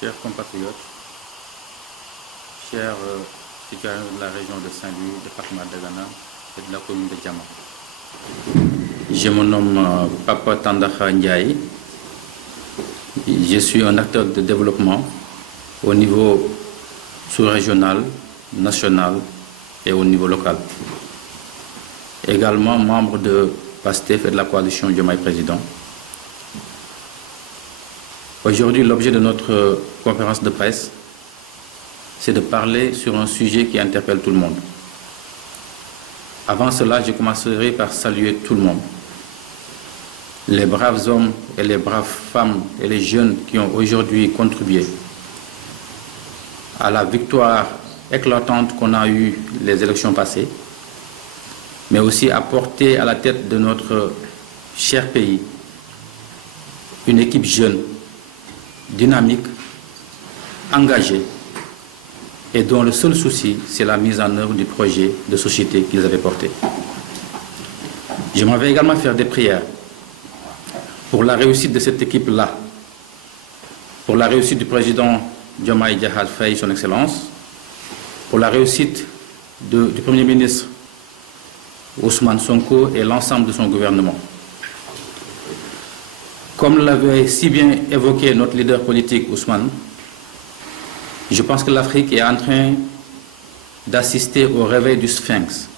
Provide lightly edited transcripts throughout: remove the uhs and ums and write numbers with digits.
chers compatriotes, chers citoyens de la région de Saint-Louis, département de Ghana et de la commune de Diama. Je me nomme Papa Tandakha Ndiaye. Je suis un acteur de développement au niveau sous-régional, national et au niveau local. Également membre de PASTEF et de la coalition Diomaye Président. Aujourd'hui, l'objet de notre conférence de presse, c'est de parler sur un sujet qui interpelle tout le monde. Avant cela, je commencerai par saluer tout le monde. Les braves hommes et les braves femmes et les jeunes qui ont aujourd'hui contribué à la victoire éclatante qu'on a eue les élections passées, mais aussi à porter à la tête de notre cher pays une équipe jeune, dynamique, engagée, et dont le seul souci, c'est la mise en œuvre du projet de société qu'ils avaient porté. Je m'en vais également faire des prières pour la réussite de cette équipe-là, pour la réussite du président Diomaye Diakhar Faye, son Excellence, pour la réussite du Premier ministre Ousmane Sonko et l'ensemble de son gouvernement. Comme l'avait si bien évoqué notre leader politique Ousmane, je pense que l'Afrique est en train d'assister au réveil du Sphinx.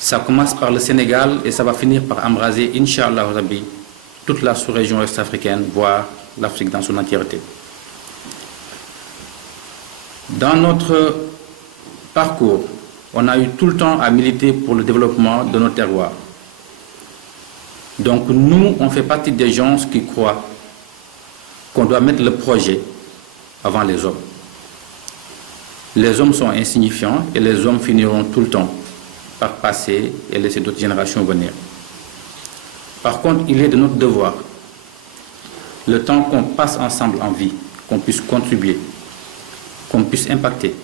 Ça commence par le Sénégal et ça va finir par embraser, Inch'Allah Rabbi, toute la sous-région est-africaine, voire l'Afrique dans son entièreté. Dans notre parcours, on a eu tout le temps à militer pour le développement de nos terroirs. Donc nous, on fait partie des gens qui croient qu'on doit mettre le projet avant les hommes. Les hommes sont insignifiants et les hommes finiront tout le temps par passer et laisser d'autres générations venir. Par contre, il est de notre devoir, le temps qu'on passe ensemble en vie, qu'on puisse contribuer, qu'on puisse impacter,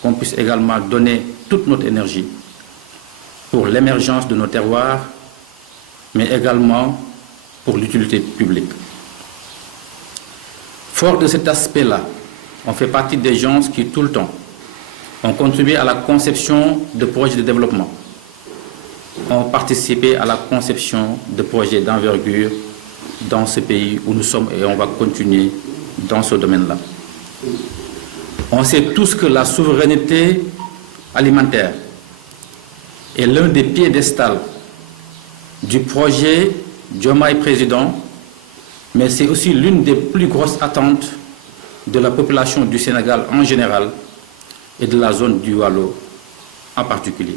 qu'on puisse également donner toute notre énergie pour l'émergence de nos terroirs, mais également pour l'utilité publique. Fort de cet aspect-là, on fait partie des gens qui, tout le temps, ont contribué à la conception de projets de développement, ont participé à la conception de projets d'envergure dans ce pays où nous sommes et on va continuer dans ce domaine-là. On sait tous que la souveraineté alimentaire est l'un des piédestals du projet Diomaye Président, mais c'est aussi l'une des plus grosses attentes de la population du Sénégal en général et de la zone du Waalo en particulier.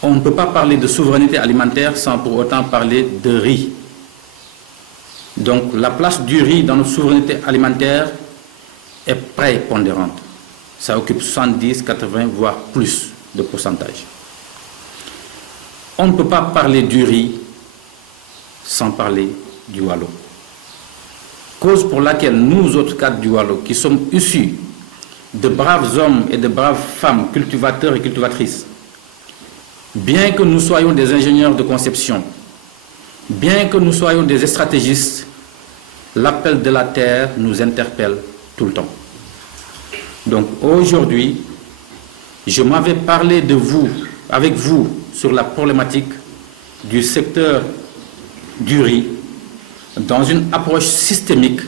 On ne peut pas parler de souveraineté alimentaire sans pour autant parler de riz. Donc la place du riz dans notre souveraineté alimentaire est prépondérante. Ça occupe 70, 80, voire plus de pourcentage. On ne peut pas parler du riz sans parler du Waalo. Cause pour laquelle nous, autres cadres du Waalo, qui sommes issus de braves hommes et de braves femmes, cultivateurs et cultivatrices, bien que nous soyons des ingénieurs de conception, bien que nous soyons des stratégistes, l'appel de la terre nous interpelle tout le temps. Donc aujourd'hui, je m'avais parlé de vous, avec vous, sur la problématique du secteur du riz dans une approche systémique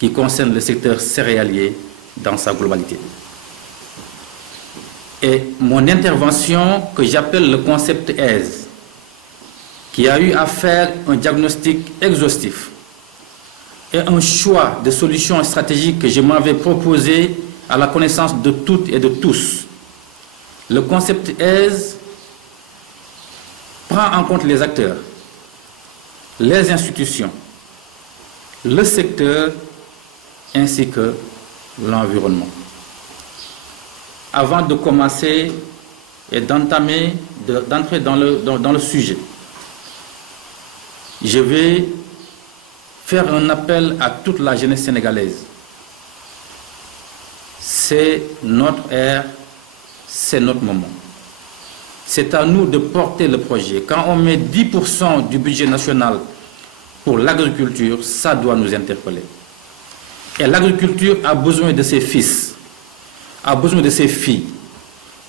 qui concerne le secteur céréalier dans sa globalité. Et mon intervention, que j'appelle le concept AISE, qui a eu à faire un diagnostic exhaustif et un choix de solutions stratégiques que je m'avais proposé à la connaissance de toutes et de tous. Le concept AISE prend en compte les acteurs, les institutions, le secteur ainsi que l'environnement. Avant de commencer et d'entrer dans le sujet, je vais faire un appel à toute la jeunesse sénégalaise. C'est notre ère, c'est notre moment. C'est à nous de porter le projet. Quand on met 10% du budget national pour l'agriculture, ça doit nous interpeller. Et l'agriculture a besoin de ses fils, a besoin de ses filles.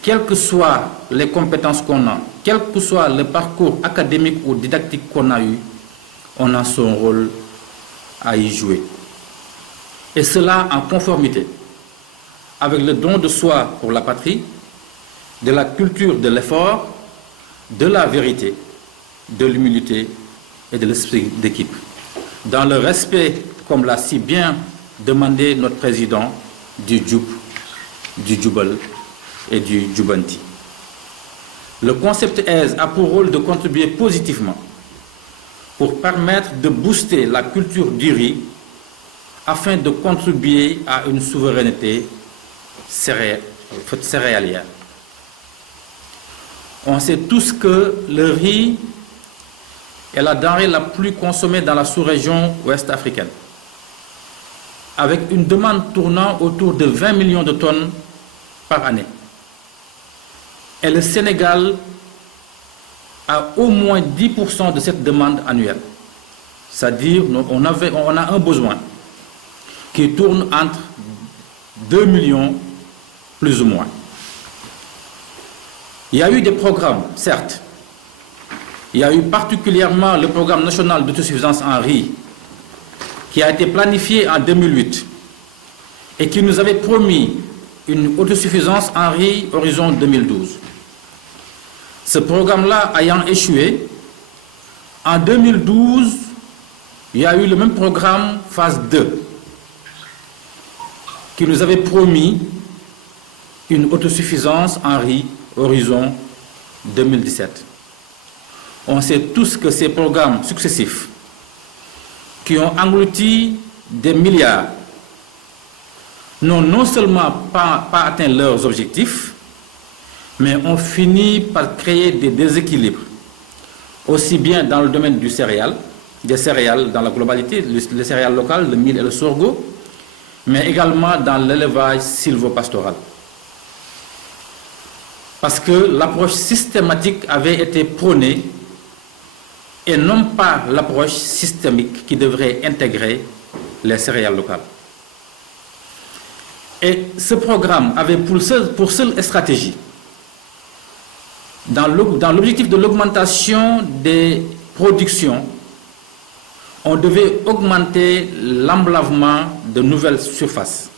Quelles que soient les compétences qu'on a, quel que soit le parcours académique ou didactique qu'on a eu, on a son rôle à y jouer. Et cela en conformité avec le don de soi pour la patrie, de la culture de l'effort, de la vérité, de l'humilité et de l'esprit d'équipe. Dans le respect, comme l'a si bien demandé notre président, du Djoub, du Djoubal et du Djoubanti. Le concept AISE a pour rôle de contribuer positivement pour permettre de booster la culture du riz afin de contribuer à une souveraineté céréalière. On sait tous que le riz est la denrée la plus consommée dans la sous-région ouest africaine, avec une demande tournant autour de 20 millions de tonnes par année. Et le Sénégal a au moins 10% de cette demande annuelle. C'est-à-dire on a un besoin qui tourne entre 2 millions plus ou moins. Il y a eu des programmes, certes. Il y a eu particulièrement le programme national d'autosuffisance en riz qui a été planifié en 2008 et qui nous avait promis une autosuffisance en riz horizon 2012. Ce programme-là ayant échoué, en 2012, il y a eu le même programme phase 2 qui nous avait promis une autosuffisance en riz horizon 2017. On sait tous que ces programmes successifs qui ont englouti des milliards n'ont non seulement pas atteint leurs objectifs, mais ont fini par créer des déséquilibres, aussi bien dans le domaine des céréales dans la globalité, les céréales locales, le mil et le sorgho, mais également dans l'élevage sylvopastoral. Parce que l'approche systématique avait été prônée et non pas l'approche systémique qui devrait intégrer les céréales locales. Et ce programme avait pour seule stratégie, dans l'objectif de l'augmentation des productions, on devait augmenter l'emblavement de nouvelles surfaces,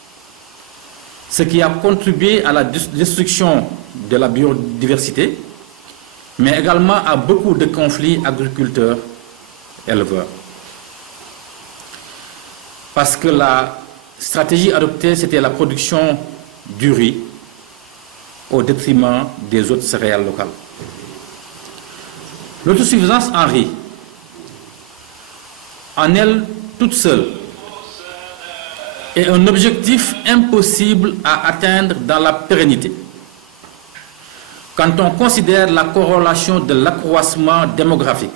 ce qui a contribué à la destruction de la biodiversité, mais également à beaucoup de conflits agriculteurs-éleveurs. Parce que la stratégie adoptée, c'était la production du riz au détriment des autres céréales locales. L'autosuffisance en riz, en elle toute seule, est un objectif impossible à atteindre dans la pérennité. Quand on considère la corrélation de l'accroissement démographique,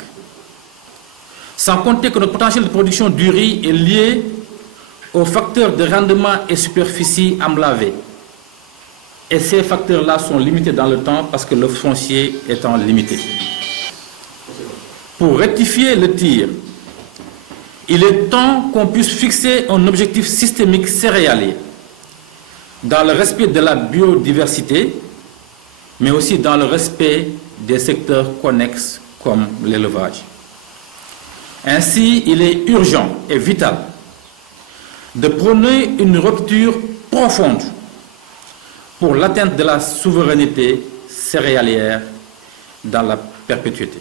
sans compter que notre potentiel de production du riz est lié aux facteurs de rendement et superficie emblavée. Et ces facteurs-là sont limités dans le temps parce que le foncier étant limité. Pour rectifier le tir, il est temps qu'on puisse fixer un objectif systémique céréalier dans le respect de la biodiversité, mais aussi dans le respect des secteurs connexes comme l'élevage. Ainsi, il est urgent et vital de prôner une rupture profonde pour l'atteinte de la souveraineté céréalière dans la perpétuité.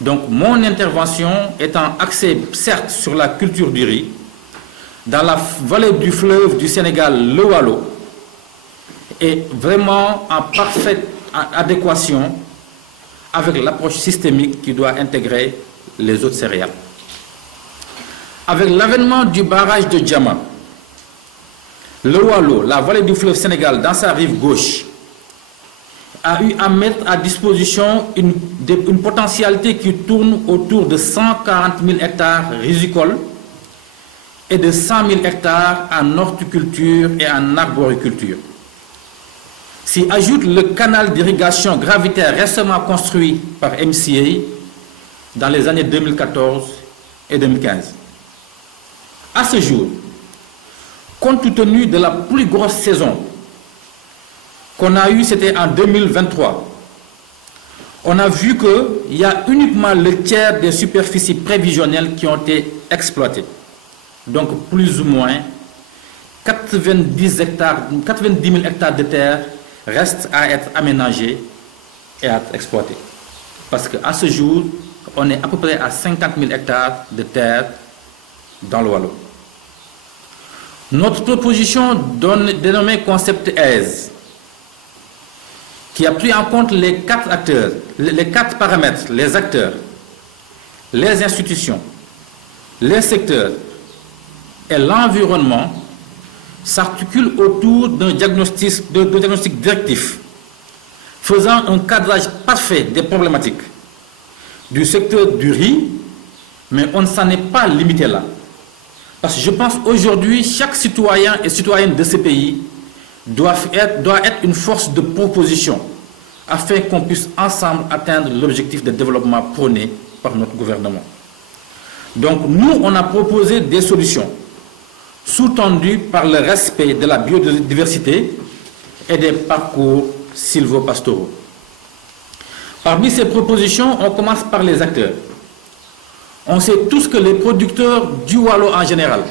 Donc, mon intervention étant axée, certes, sur la culture du riz, dans la vallée du fleuve du Sénégal, le Waalo, est vraiment en parfaite adéquation avec l'approche systémique qui doit intégrer les autres céréales. Avec l'avènement du barrage de Diama, le Waalo, la vallée du fleuve Sénégal, dans sa rive gauche, a eu à mettre à disposition une potentialité qui tourne autour de 140 000 hectares rizicoles et de 100 000 hectares en horticulture et en arboriculture. S'y ajoute le canal d'irrigation gravitaire récemment construit par MCA dans les années 2014 et 2015. À ce jour, compte tenu de la plus grosse saison qu'on a eue, c'était en 2023, on a vu qu'il y a uniquement le tiers des superficies prévisionnelles qui ont été exploitées. Donc plus ou moins 90 000 hectares de terre restent à être aménagés et à être exploités. Parce qu'à ce jour, on est à peu près à 50 000 hectares de terre dans le Waalo. Notre proposition dénommée Concept AISE, qui a pris en compte les 4 acteurs, les 4 paramètres, les acteurs, les institutions, les secteurs et l'environnement, s'articule autour d'un diagnostic directif faisant un cadrage parfait des problématiques du secteur du riz, mais on ne s'en est pas limité là. Parce que je pense aujourd'hui, chaque citoyen et citoyenne de ce pays doit être une force de proposition afin qu'on puisse ensemble atteindre l'objectif de développement prôné par notre gouvernement. Donc nous, on a proposé des solutions sous-tendues par le respect de la biodiversité et des parcours sylvo-pastoraux. Parmi ces propositions, on commence par les acteurs. On sait tous que les producteurs du Waalo en général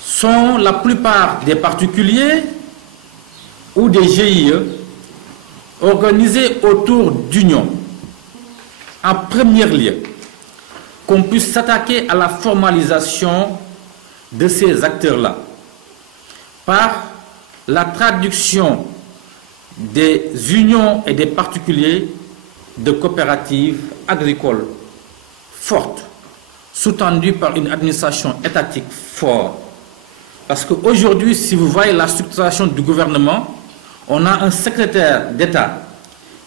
sont la plupart des particuliers ou des GIE organisés autour d'unions. En premier lieu, qu'on puisse s'attaquer à la formalisation de ces acteurs-là par la traduction des unions et des particuliers de coopératives agricoles fortes, sous-tendues par une administration étatique forte. Parce qu'aujourd'hui, si vous voyez la structuration du gouvernement, on a un secrétaire d'État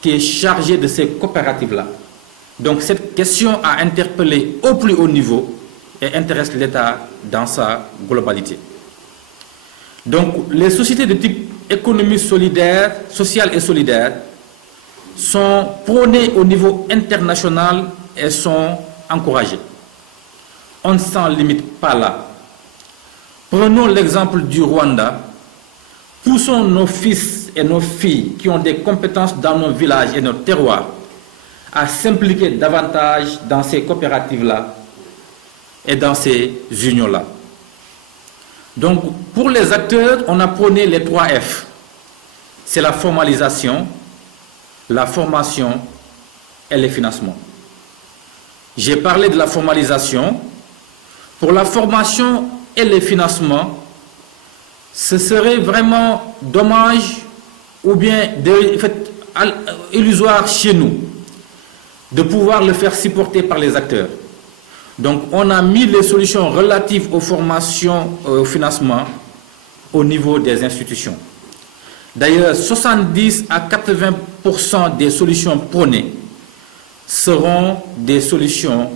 qui est chargé de ces coopératives-là. Donc cette question a interpellé au plus haut niveau et intéresse l'État dans sa globalité. Donc les sociétés de type économie solidaire, sociale et solidaire sont prônées au niveau international et sont encouragées. On ne s'en limite pas là. Prenons l'exemple du Rwanda. Poussons nos fils et nos filles qui ont des compétences dans nos villages et nos terroirs à s'impliquer davantage dans ces coopératives-là et dans ces unions-là. Donc, pour les acteurs, on a prôné les 3 F. C'est la formalisation, la formation et les financements. J'ai parlé de la formalisation. Pour la formation et les financements, ce serait vraiment dommage ou bien illusoire chez nous de pouvoir le faire supporter par les acteurs. Donc on a mis les solutions relatives aux formations, au financement au niveau des institutions. D'ailleurs, 70 à 80% des solutions prônées seront des solutions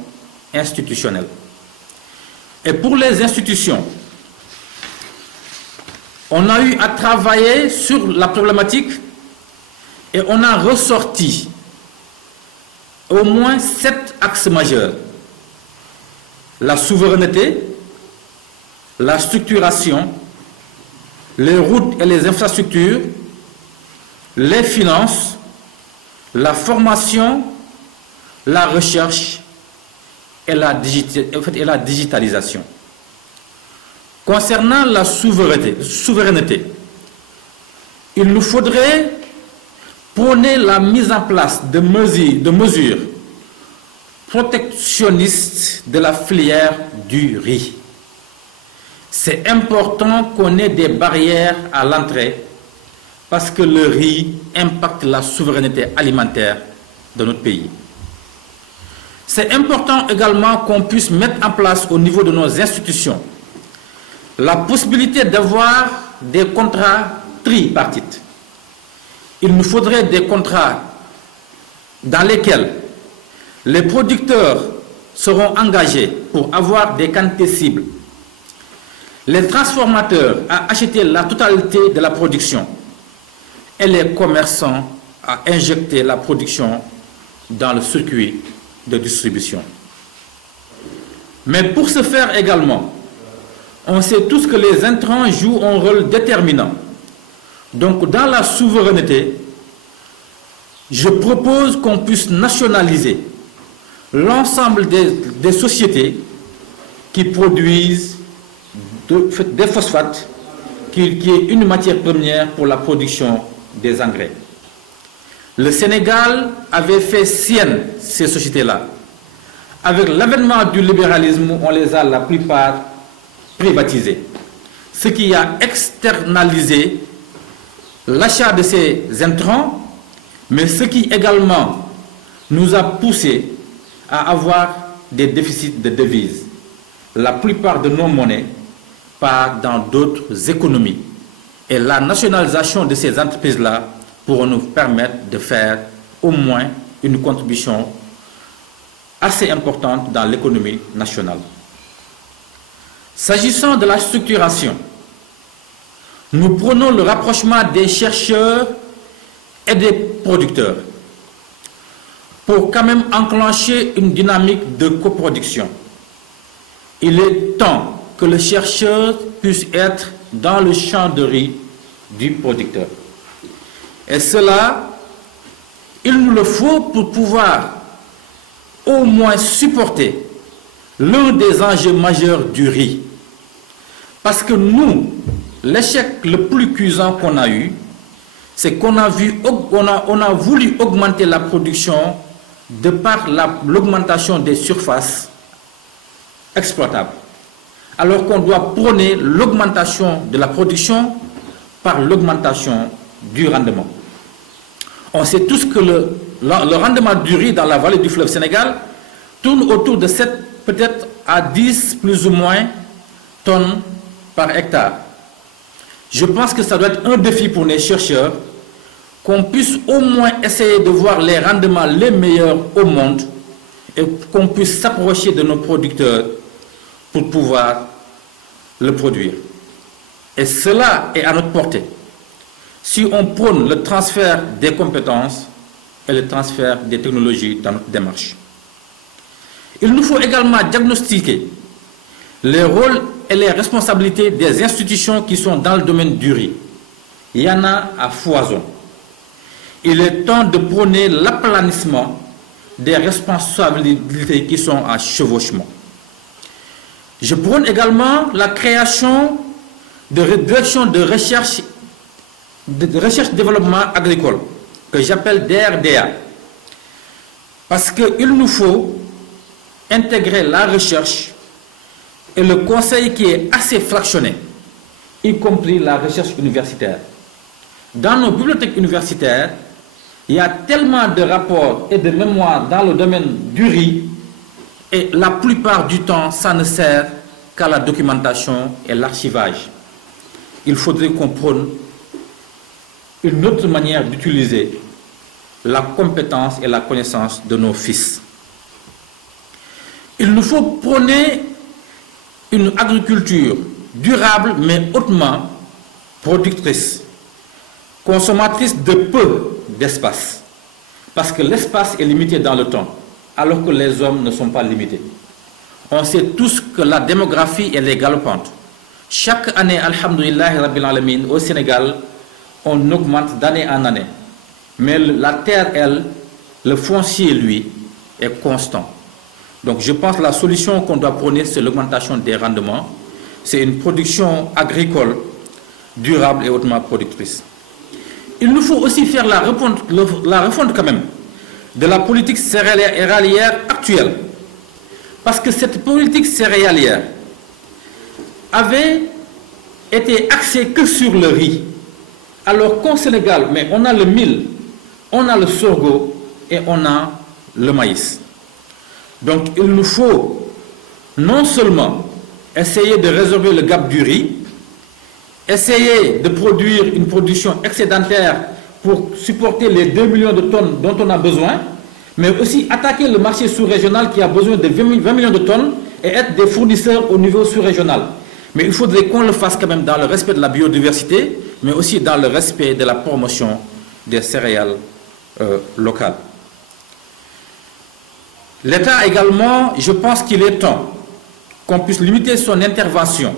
institutionnelles. Et pour les institutions, on a eu à travailler sur la problématique et on a ressorti au moins 7 axes majeurs. La souveraineté, la structuration, les routes et les infrastructures, les finances, la formation, la recherche et la digitalisation. Concernant la souveraineté, il nous faudrait prôner la mise en place de mesures protectionnistes de la filière du riz. C'est important qu'on ait des barrières à l'entrée parce que le riz impacte la souveraineté alimentaire de notre pays. C'est important également qu'on puisse mettre en place au niveau de nos institutions la possibilité d'avoir des contrats tripartites. Il nous faudrait des contrats dans lesquels les producteurs seront engagés pour avoir des quantités cibles, les transformateurs à acheter la totalité de la production et les commerçants à injecter la production dans le circuit de distribution. Mais pour ce faire également, On sait tous que les intrants jouent un rôle déterminant. Donc, dans la souveraineté, je propose qu'on puisse nationaliser l'ensemble des sociétés qui produisent des phosphates, qui est une matière première pour la production des engrais. Le Sénégal avait fait sienne ces sociétés-là. Avec l'avènement du libéralisme, on les a la plupart privatisées, ce qui a externalisé l'achat de ces intrants, mais ce qui également nous a poussé à avoir des déficits de devises. La plupart de nos monnaies partent dans d'autres économies. Et la nationalisation de ces entreprises-là pourra nous permettre de faire au moins une contribution assez importante dans l'économie nationale. S'agissant de la structuration, nous prenons le rapprochement des chercheurs et des producteurs pour quand même enclencher une dynamique de coproduction. Il est temps que le chercheur puisse être dans le champ de riz du producteur. Et cela, il nous le faut pour pouvoir au moins supporter l'un des enjeux majeurs du riz. Parce que nous, l'échec le plus cuisant qu'on a eu, c'est qu'on a voulu augmenter la production de par l'augmentation des surfaces exploitables. Alors qu'on doit prôner l'augmentation de la production par l'augmentation du rendement. On sait tous que le rendement du riz dans la vallée du fleuve Sénégal tourne autour de 7, peut-être à 10 plus ou moins tonnes par hectare. Je pense que ça doit être un défi pour les chercheurs qu'on puisse au moins essayer de voir les rendements les meilleurs au monde et qu'on puisse s'approcher de nos producteurs pour pouvoir le produire. Et cela est à notre portée si on prône le transfert des compétences et le transfert des technologies dans notre démarche. Il nous faut également diagnostiquer les rôles et les responsabilités des institutions qui sont dans le domaine du riz. Il y en a à foison. Il est temps de prôner l'aplanissement des responsabilités qui sont à chevauchement. Je prône également la création de directions de recherche développement agricole, que j'appelle DRDA, parce qu'il nous faut intégrer la recherche et le conseil qui est assez fractionné, y compris la recherche universitaire. Dans nos bibliothèques universitaires, il y a tellement de rapports et de mémoires dans le domaine du riz, et la plupart du temps, ça ne sert qu'à la documentation et l'archivage. Il faudrait qu'on prône une autre manière d'utiliser la compétence et la connaissance de nos fils. Il nous faut prôner une agriculture durable mais hautement productrice, consommatrice de peu d'espace, parce que l'espace est limité dans le temps, alors que les hommes ne sont pas limités. On sait tous que la démographie elle est galopante. Chaque année, alhamdoulillahi rabbil alamin, au Sénégal, on augmente d'année en année. Mais la terre, elle, le foncier, lui, est constant. Donc je pense que la solution qu'on doit prôner, c'est l'augmentation des rendements. C'est une production agricole durable et hautement productrice. Il nous faut aussi faire la refonte quand même de la politique céréalière actuelle. Parce que cette politique céréalière avait été axée que sur le riz. Alors qu'au Sénégal, mais on a le mil, on a le sorgho et on a le maïs. Donc il nous faut non seulement essayer de résorber le gap du riz, essayer de produire une production excédentaire pour supporter les 2 millions de tonnes dont on a besoin, mais aussi attaquer le marché sous-régional qui a besoin de 20 millions de tonnes et être des fournisseurs au niveau sous-régional. Mais il faudrait qu'on le fasse quand même dans le respect de la biodiversité, mais aussi dans le respect de la promotion des céréales locales. L'État également, je pense qu'il est temps qu'on puisse limiter son intervention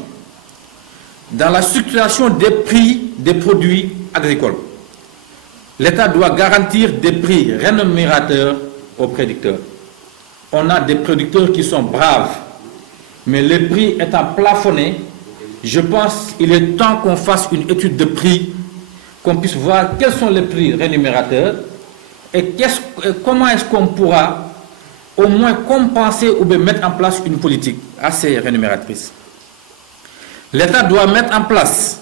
dans la structuration des prix des produits agricoles. L'État doit garantir des prix rémunérateurs aux producteurs. On a des producteurs qui sont braves, mais les prix étant plafonnés, je pense qu'il est temps qu'on fasse une étude de prix, qu'on puisse voir quels sont les prix rémunérateurs et comment est-ce qu'on pourra au moins compenser ou bien mettre en place une politique assez rémunératrice. L'État doit mettre en place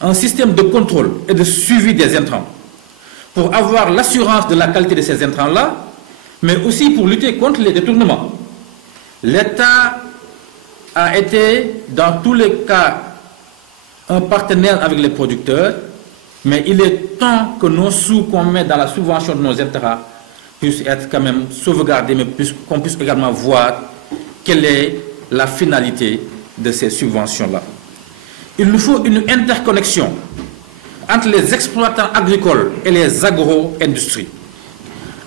un système de contrôle et de suivi des intrants pour avoir l'assurance de la qualité de ces intrants-là, mais aussi pour lutter contre les détournements. L'État a été, dans tous les cas, un partenaire avec les producteurs, mais il est temps que nos sous qu'on met dans la subvention de nos intrants puissent être quand même sauvegardés, mais qu'on puisse également voir quelle est la finalité de ces subventions-là. Il nous faut une interconnexion entre les exploitants agricoles et les agro-industries,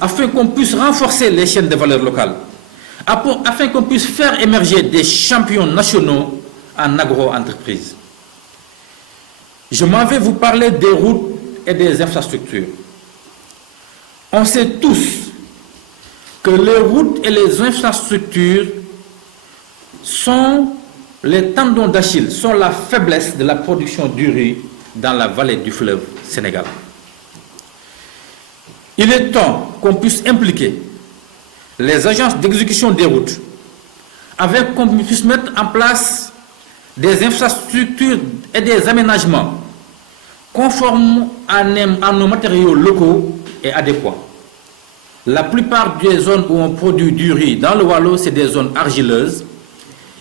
afin qu'on puisse renforcer les chaînes de valeur locales, afin qu'on puisse faire émerger des champions nationaux en agro-entreprise. Je m'en vais vous parler des routes et des infrastructures. On sait tous que les routes et les infrastructures sont les tendons d'Achille, sont la faiblesse de la production du riz dans la vallée du fleuve Sénégal. Il est temps qu'on puisse impliquer les agences d'exécution des routes, avec qu'on puisse mettre en place des infrastructures et des aménagements conformes à nos matériaux locaux et adéquats. La plupart des zones où on produit du riz dans le Waalo, c'est des zones argileuses.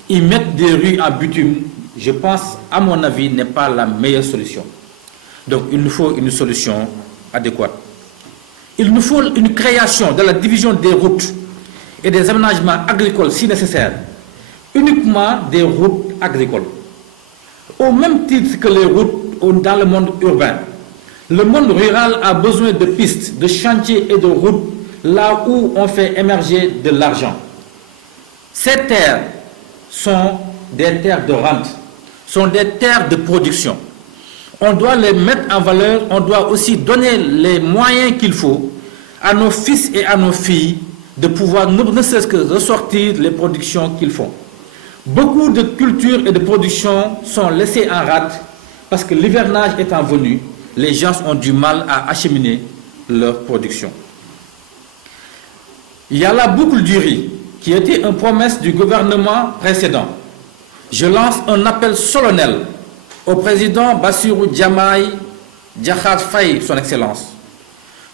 Ils mettent des riz en bitume, je pense, à mon avis, n'est pas la meilleure solution. Donc il nous faut une solution adéquate. Il nous faut une création de la division des routes et des aménagements agricoles si nécessaire, uniquement des routes agricoles. Au même titre que les routes dans le monde urbain, le monde rural a besoin de pistes, de chantiers et de routes là où on fait émerger de l'argent. Ces terres sont des terres de rente, sont des terres de production. On doit les mettre en valeur, on doit aussi donner les moyens qu'il faut à nos fils et à nos filles de pouvoir ne serait-ce que ressortir les productions qu'ils font. Beaucoup de cultures et de productions sont laissées en rade parce que l'hivernage étant venu, les gens ont du mal à acheminer leur production. Il y a la boucle du riz qui était une promesse du gouvernement précédent. Je lance un appel solennel au président Bassirou Diomaye Diakhar Faye, son Excellence.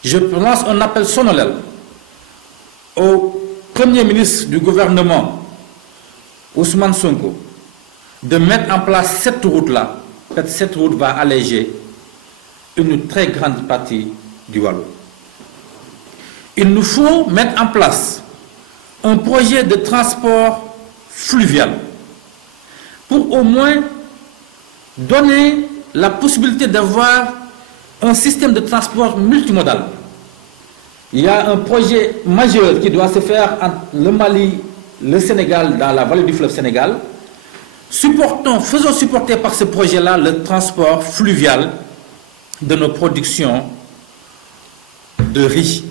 Je lance un appel solennel au Premier ministre du gouvernement, Ousmane Sonko, de mettre en place cette route-là. Cette route va alléger une très grande partie du Waalo. Il nous faut mettre en place un projet de transport fluvial pour au moins donner la possibilité d'avoir un système de transport multimodal. Il y a un projet majeur qui doit se faire entre le Mali, le Sénégal, dans la vallée du fleuve Sénégal. Faisons supporter par ce projet-là le transport fluvial de nos productions de riz.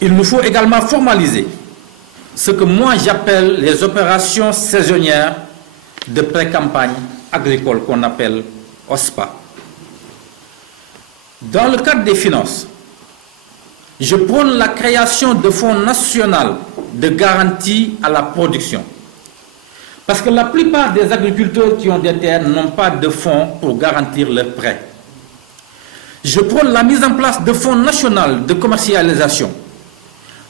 Il nous faut également formaliser ce que moi j'appelle les opérations saisonnières de pré-campagne agricole qu'on appelle OSPA. Dans le cadre des finances, je prône la création de fonds nationaux de garantie à la production. Parce que la plupart des agriculteurs qui ont des terres n'ont pas de fonds pour garantir leurs prêts. Je prône la mise en place de fonds nationaux de commercialisation.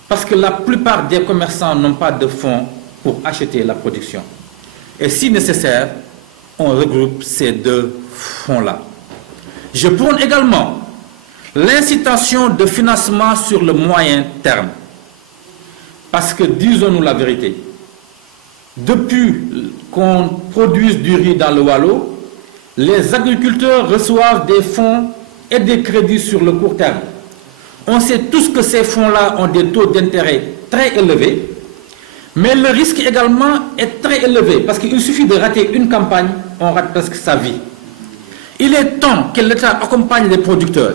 Parce que la plupart des commerçants n'ont pas de fonds pour acheter la production. Et si nécessaire, on regroupe ces deux fonds-là. Je prône également l'incitation de financement sur le moyen terme. Parce que, disons-nous la vérité, depuis qu'on produise du riz dans le Waalo, les agriculteurs reçoivent des fonds et des crédits sur le court terme. On sait tous que ces fonds-là ont des taux d'intérêt très élevés, Mais le risque également est très élevé parce qu'il suffit de rater une campagne, on rate presque sa vie. Il est temps que l'État accompagne les producteurs,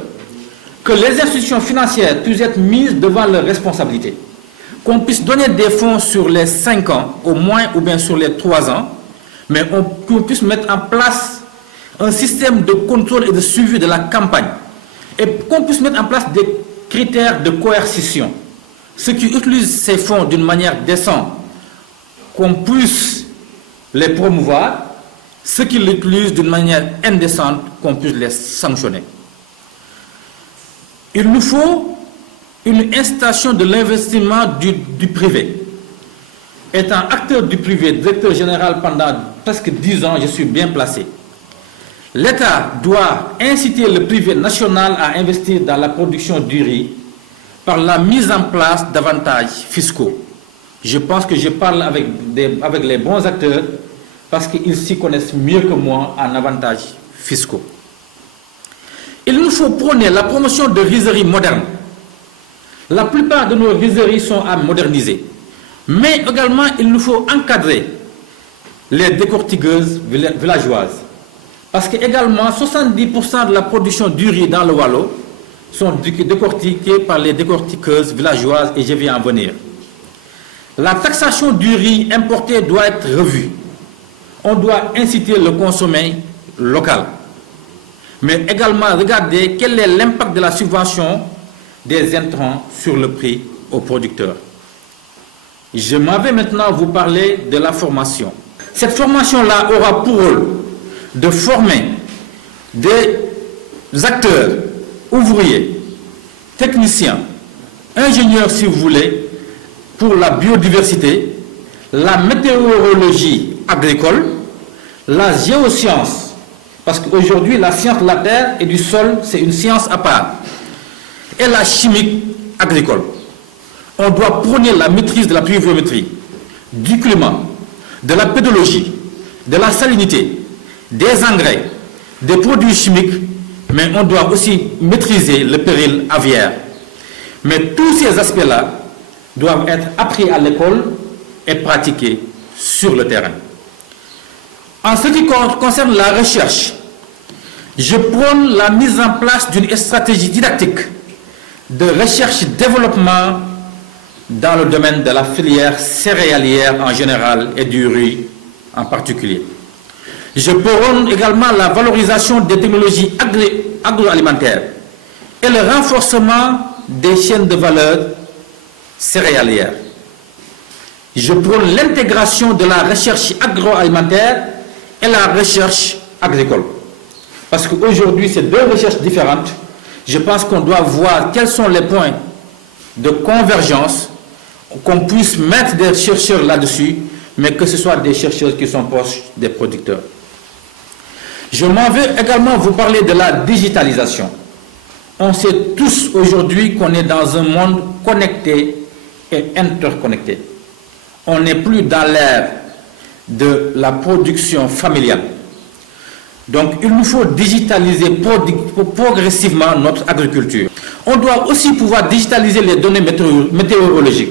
que les institutions financières puissent être mises devant leurs responsabilités, qu'on puisse donner des fonds sur les 5 ans au moins ou bien sur les 3 ans, mais qu'on puisse mettre en place un système de contrôle et de suivi de la campagne et qu'on puisse mettre en place des critères de coercition. Ceux qui utilisent ces fonds d'une manière décente, qu'on puisse les promouvoir, ceux qui l'utilisent d'une manière indécente, qu'on puisse les sanctionner. Il nous faut une incitation de l'investissement du privé. Étant acteur du privé, directeur général pendant presque 10 ans, je suis bien placé. L'État doit inciter le privé national à investir dans la production du riz par la mise en place d'avantages fiscaux. Je pense que je parle avec les bons acteurs parce qu'ils s'y connaissent mieux que moi en avantages fiscaux. Il nous faut prôner la promotion de rizeries modernes. La plupart de nos rizeries sont à moderniser. Mais également, il nous faut encadrer les décortiqueuses villageoises. Parce que également, 70% de la production du riz dans le Waalo sont décortiquées par les décortiqueuses villageoises et je vais en venir. La taxation du riz importé doit être revue. On doit inciter le consommer local. Mais également regarder quel est l'impact de la subvention des intrants sur le prix aux producteurs. Je m'en vais maintenant vous parler de la formation. Cette formation-là aura pour rôle de former des acteurs, ouvriers, techniciens, ingénieurs si vous voulez, pour la biodiversité, la météorologie agricole, la géoscience, parce qu'aujourd'hui la science de la terre et du sol, c'est une science à part, et la chimie agricole. On doit prôner la maîtrise de la pluviométrie, du climat, de la pédologie, de la salinité, des engrais, des produits chimiques, mais on doit aussi maîtriser le péril aviaire. Mais tous ces aspects-là doivent être appris à l'école et pratiqués sur le terrain. En ce qui concerne la recherche, je prône la mise en place d'une stratégie didactique de recherche-développement dans le domaine de la filière céréalière en général et du riz en particulier. Je prône également la valorisation des technologies agroalimentaires et le renforcement des chaînes de valeur céréalières. Je prône l'intégration de la recherche agroalimentaire et la recherche agricole. Parce qu'aujourd'hui, c'est deux recherches différentes. Je pense qu'on doit voir quels sont les points de convergence, qu'on puisse mettre des chercheurs là-dessus, mais que ce soit des chercheurs qui sont proches des producteurs. Je m'en vais également vous parler de la digitalisation. On sait tous aujourd'hui qu'on est dans un monde connecté et interconnecté. On n'est plus dans l'ère de la production familiale. Donc il nous faut digitaliser progressivement notre agriculture. On doit aussi pouvoir digitaliser les données météorologiques.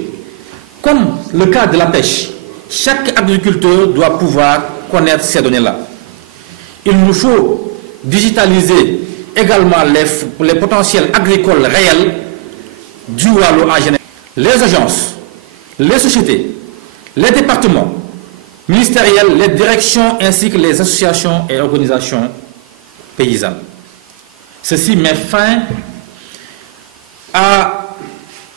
Comme le cas de la pêche, chaque agriculteur doit pouvoir connaître ces données-là. Il nous faut digitaliser également les potentiels agricoles réels du Waalo en général. Les agences, les sociétés, les départements ministériels, les directions ainsi que les associations et organisations paysannes. Ceci met fin à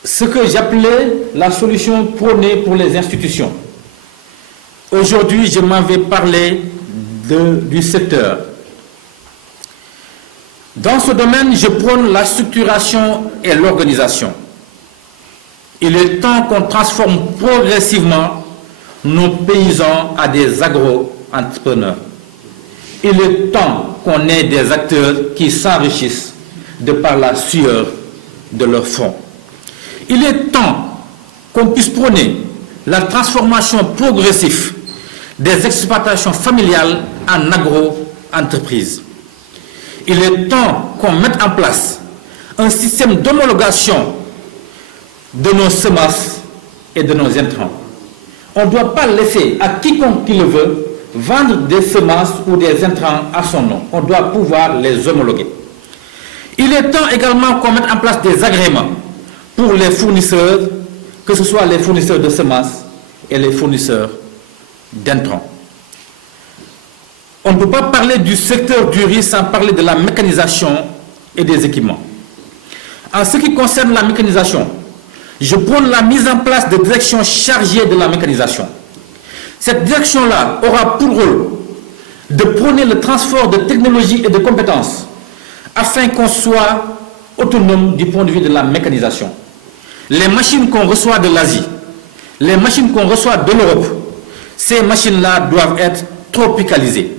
ce que j'appelais la solution prônée pour les institutions. Aujourd'hui, je m'en vais parler du secteur. Dans ce domaine, je prône la structuration et l'organisation. Il est temps qu'on transforme progressivement nos paysans à des agro-entrepreneurs. Il est temps qu'on ait des acteurs qui s'enrichissent de par la sueur de leur front. Il est temps qu'on puisse prôner la transformation progressive des exploitations familiales en agro-entreprises. Il est temps qu'on mette en place un système d'homologation de nos semences et de nos intrants. On ne doit pas laisser à quiconque qui le veut vendre des semences ou des intrants à son nom. On doit pouvoir les homologuer. Il est temps également qu'on mette en place des agréments pour les fournisseurs, que ce soit les fournisseurs de semences et les fournisseurs d'intrants. On ne peut pas parler du secteur du riz sans parler de la mécanisation et des équipements. En ce qui concerne la mécanisation, je prône la mise en place de directions chargées de la mécanisation. Cette direction-là aura pour rôle de prôner le transfert de technologies et de compétences afin qu'on soit autonome du point de vue de la mécanisation. Les machines qu'on reçoit de l'Asie, les machines qu'on reçoit de l'Europe, ces machines-là doivent être tropicalisées.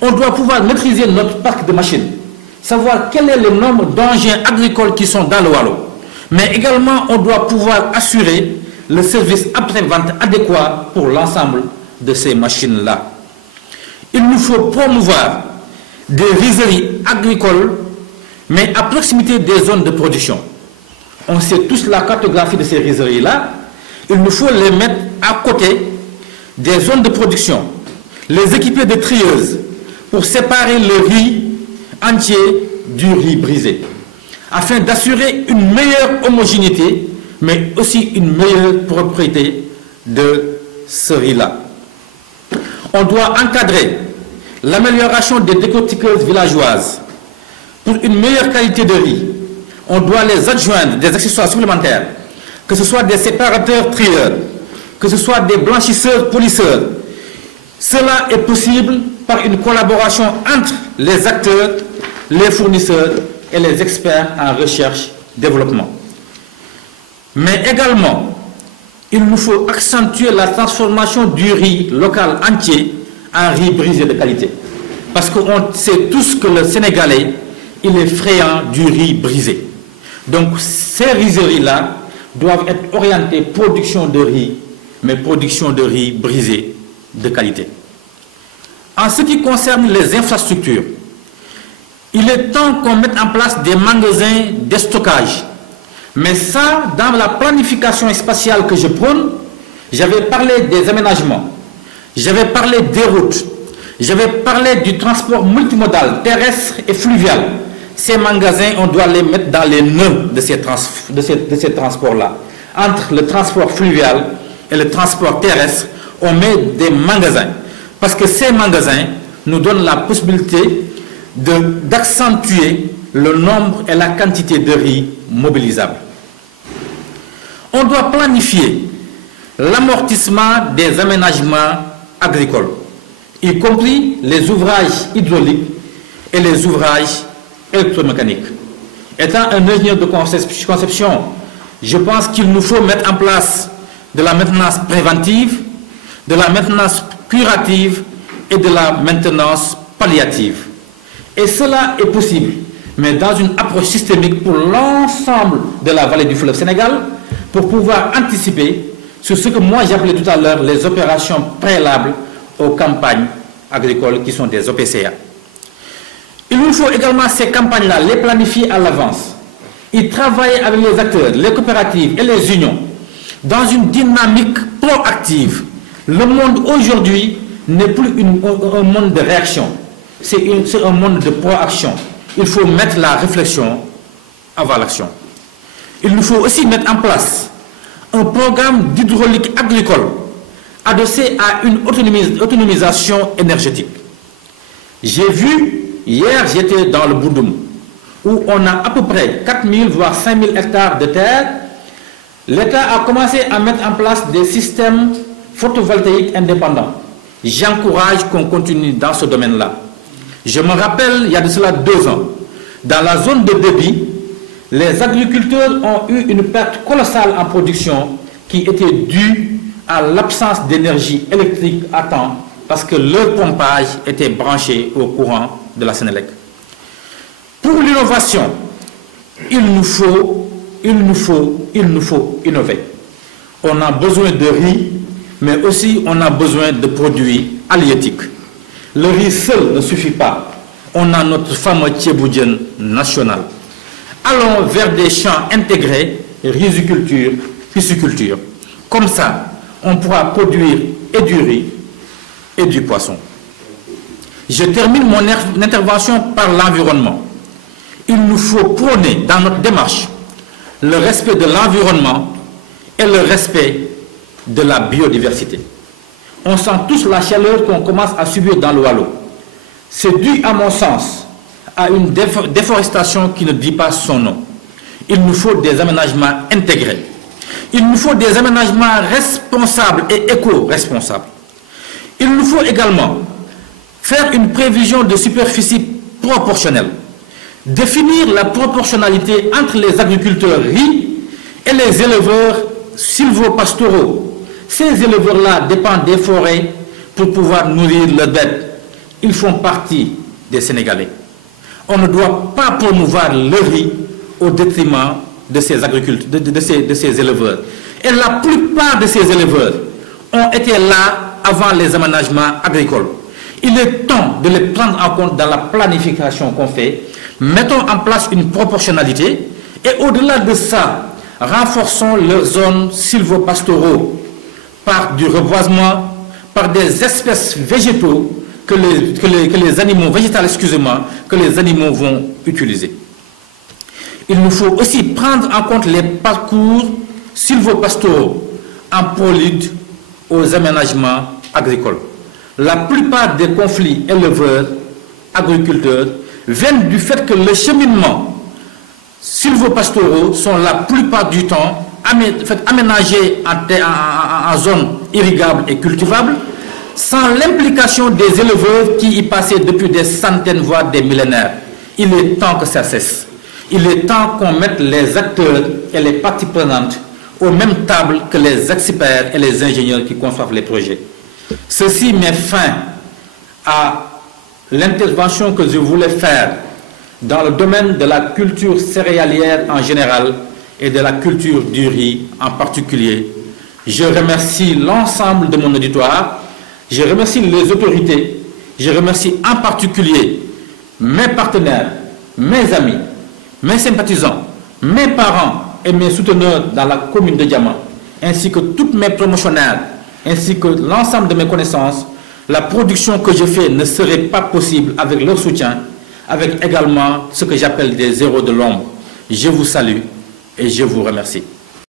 On doit pouvoir maîtriser notre parc de machines, savoir quel est le nombre d'engins agricoles qui sont dans le Waalo. Mais également, on doit pouvoir assurer le service après-vente adéquat pour l'ensemble de ces machines-là. Il nous faut promouvoir des rizeries agricoles, mais à proximité des zones de production. On sait tous la cartographie de ces rizeries-là. Il nous faut les mettre à côté des zones de production, les équiper de trieuses pour séparer le riz entier du riz brisé, afin d'assurer une meilleure homogénéité, mais aussi une meilleure propriété de ce riz-là. On doit encadrer l'amélioration des décortiqueuses villageoises pour une meilleure qualité de riz. On doit les adjoindre des accessoires supplémentaires, que ce soit des séparateurs trieurs, que ce soit des blanchisseurs polisseurs. Cela est possible par une collaboration entre les acteurs, les fournisseurs et les experts en recherche-développement. Mais également, il nous faut accentuer la transformation du riz local entier en riz brisé de qualité. Parce qu'on sait tous que le Sénégalais, il est friand du riz brisé. Donc ces rizeries-là doivent être orientées production de riz, mais production de riz brisé de qualité. En ce qui concerne les infrastructures, il est temps qu'on mette en place des magasins de stockage. Mais ça, dans la planification spatiale que je prône, j'avais parlé des aménagements, j'avais parlé des routes, j'avais parlé du transport multimodal, terrestre et fluvial. Ces magasins, on doit les mettre dans les nœuds de ces transports-là. Entre le transport fluvial et le transport terrestre, on met des magasins. Parce que ces magasins nous donnent la possibilité d'accentuer le nombre et la quantité de riz mobilisables. On doit planifier l'amortissement des aménagements agricoles, y compris les ouvrages hydrauliques et les ouvrages électromécaniques. Étant un ingénieur de conception, je pense qu'il nous faut mettre en place de la maintenance préventive, de la maintenance curative et de la maintenance palliative. Et cela est possible, mais dans une approche systémique pour l'ensemble de la vallée du fleuve Sénégal, pour pouvoir anticiper sur ce que moi j'appelais tout à l'heure les opérations préalables aux campagnes agricoles qui sont des OPCA. Il nous faut également ces campagnes-là, les planifier à l'avance, y travailler avec les acteurs, les coopératives et les unions, dans une dynamique proactive. Le monde aujourd'hui n'est plus un monde de réaction, c'est un monde de proaction. Il faut mettre la réflexion avant l'action. Il nous faut aussi mettre en place un programme d'hydraulique agricole adossé à une autonomisation énergétique. J'ai vu, hier j'étais dans le Boudoum, où on a à peu près 4000 voire 5000 hectares de terre. L'État a commencé à mettre en place des systèmes photovoltaïques indépendants. J'encourage qu'on continue dans ce domaine-là. Je me rappelle, il y a de cela 2 ans, dans la zone de débit, les agriculteurs ont eu une perte colossale en production qui était due à l'absence d'énergie électrique à temps parce que leur pompage était branché au courant de la Sénélec. Pour l'innovation, il nous faut innover. On a besoin de riz, mais aussi on a besoin de produits halieutiques. Le riz seul ne suffit pas. On a notre fameux Thiéboudjen national. Allons vers des champs intégrés, riziculture, pisciculture. Comme ça, on pourra produire et du riz et du poisson. Je termine mon intervention par l'environnement. Il nous faut prôner dans notre démarche le respect de l'environnement et le respect de la biodiversité. On sent tous la chaleur qu'on commence à subir dans le Waalo. C'est dû, à mon sens, à une déforestation qui ne dit pas son nom. Il nous faut des aménagements intégrés. Il nous faut des aménagements responsables et éco-responsables. Il nous faut également faire une prévision de superficie proportionnelle, définir la proportionnalité entre les agriculteurs riz et les éleveurs sylvopastoraux. Ces éleveurs-là dépendent des forêts pour pouvoir nourrir leurs bêtes. Ils font partie des Sénégalais. On ne doit pas promouvoir le riz au détriment de ces agriculteurs, de ces éleveurs. Et la plupart de ces éleveurs ont été là avant les aménagements agricoles. Il est temps de les prendre en compte dans la planification qu'on fait. Mettons en place une proportionnalité et au-delà de ça, renforçons leurs zones sylvopastoraux par du reboisement, par des espèces végétaux que les animaux, végétales, excusez-moi, que les animaux vont utiliser. Il nous faut aussi prendre en compte les parcours sylvopastoraux en prélude aux aménagements agricoles. La plupart des conflits éleveurs-agriculteurs viennent du fait que les cheminements sylvopastoraux sont la plupart du temps aménagés en zones irrigables et cultivables, sans l'implication des éleveurs qui y passaient depuis des centaines, voire des millénaires. Il est temps que ça cesse. Il est temps qu'on mette les acteurs et les parties prenantes aux mêmes tables que les experts et les ingénieurs qui conçoivent les projets. Ceci met fin à l'intervention que je voulais faire dans le domaine de la culture céréalière en général et de la culture du riz en particulier. Je remercie l'ensemble de mon auditoire, je remercie les autorités, je remercie en particulier mes partenaires, mes amis, mes sympathisants, mes parents et mes souteneurs dans la commune de Diama, ainsi que tous mes promotionnaires, ainsi que l'ensemble de mes connaissances. La production que je fais ne serait pas possible avec leur soutien, avec également ce que j'appelle des héros de l'ombre. Je vous salue et je vous remercie.